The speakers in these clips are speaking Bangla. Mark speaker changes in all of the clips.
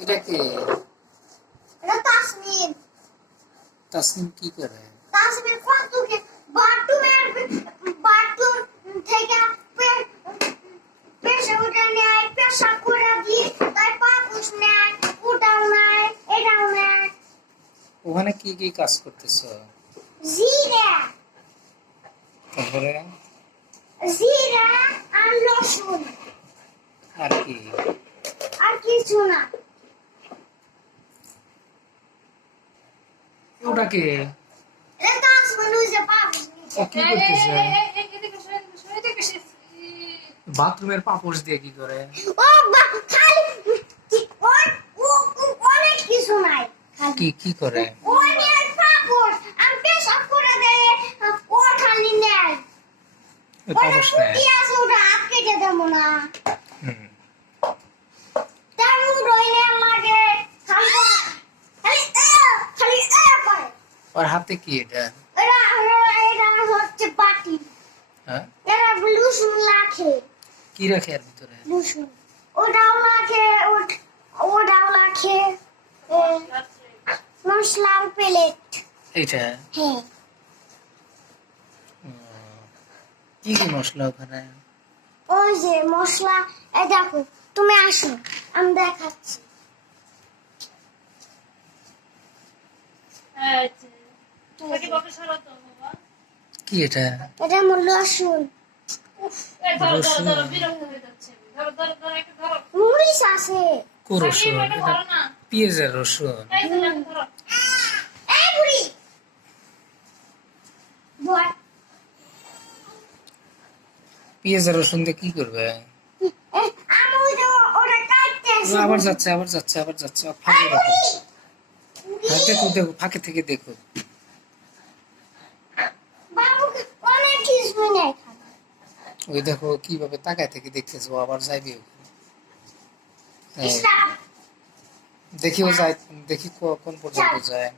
Speaker 1: এটা কি?
Speaker 2: এটা তাসমিন
Speaker 1: তাসনিম কি করে?
Speaker 2: তাসমিন কতকে বাথরুমের বাথরুম থেকে পেশা উঠে নেয় পেশাব করে দিয়ে তাই পাপুস নেয় ওটাও নেয় এটাও নেয়।
Speaker 1: ওখানে কি কি কাজ করতেছ?
Speaker 2: জিরা
Speaker 1: তারপরে?
Speaker 2: জিরা আর রসুন।
Speaker 1: আর কি?
Speaker 2: আর কিছু না।
Speaker 1: ওটা কি?
Speaker 2: এটা তাসমিন যে পাপুস
Speaker 1: ও কি করতেছে? বাথরুমের পাপোশ দিয়ে কি করে?
Speaker 2: ও খালি কি- ওর- ও- ও- অনেক কিছু নাই।
Speaker 1: কি কি করে
Speaker 2: অনেক পাপড় আমি পেশাব করে দেয় ও খালি নেয় দেবো না।
Speaker 1: ওর হাতে কি এটা?
Speaker 2: হচ্ছে
Speaker 1: হ্যাঁ?
Speaker 2: এরা লুসুন লাখে
Speaker 1: কি রাখে এর ভিতরে?
Speaker 2: লুসুন। ওটাও ওট- ওটাও লাখে মশলার প্লেট।
Speaker 1: এইটা?
Speaker 2: হ্যাঁ।
Speaker 1: কি কি মশলা ওখানে?
Speaker 2: ওই যে মশলা এই দেখো তুমি আসো আমি দেখাচ্ছি।
Speaker 1: কি এটা?
Speaker 2: এটা আমার লসুন মরিচ আছে।
Speaker 1: কো রসুন পেঁয়াজের রসুন। পেঁয়াজের রসুন দিয়ে কি করবে? আবার যাচ্ছে আবার যাচ্ছে আবার যাচ্ছে ফাঁকে রাখো হ্যাঁ, দেখো দেখো ফাঁকে থেকে দেখো। ওই দেখো কীভাবে তাকায় থেকে দেখতেছে ও আবার যাইবে ওখানে। দেখি ও যায় দেখি কোন পর্যন্ত যায়।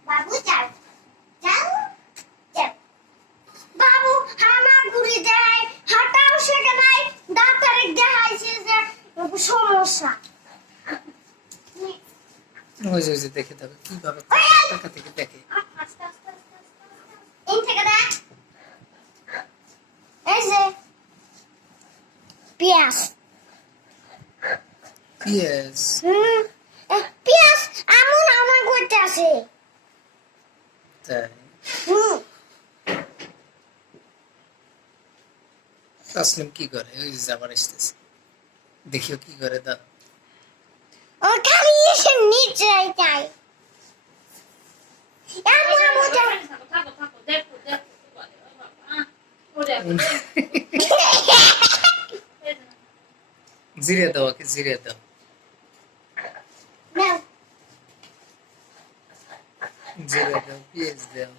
Speaker 1: ওই যে ওই যে দেখে দেখো কীভাবে টাকা থেকে দেখে।
Speaker 2: হুম এ, পেঁয়াজ আমন আমার করতে আছে।
Speaker 1: তাই? তাসলিম কি করে? ওই যে আবার আসতেছে দেখিও কি করে দাও।
Speaker 2: ও খালি এসে নিচে যাই আমু আমু যাও
Speaker 1: জিরে দাও ওকে জিরে দাও
Speaker 2: নাও
Speaker 1: জিরে দাও পেঁয়াজ দাও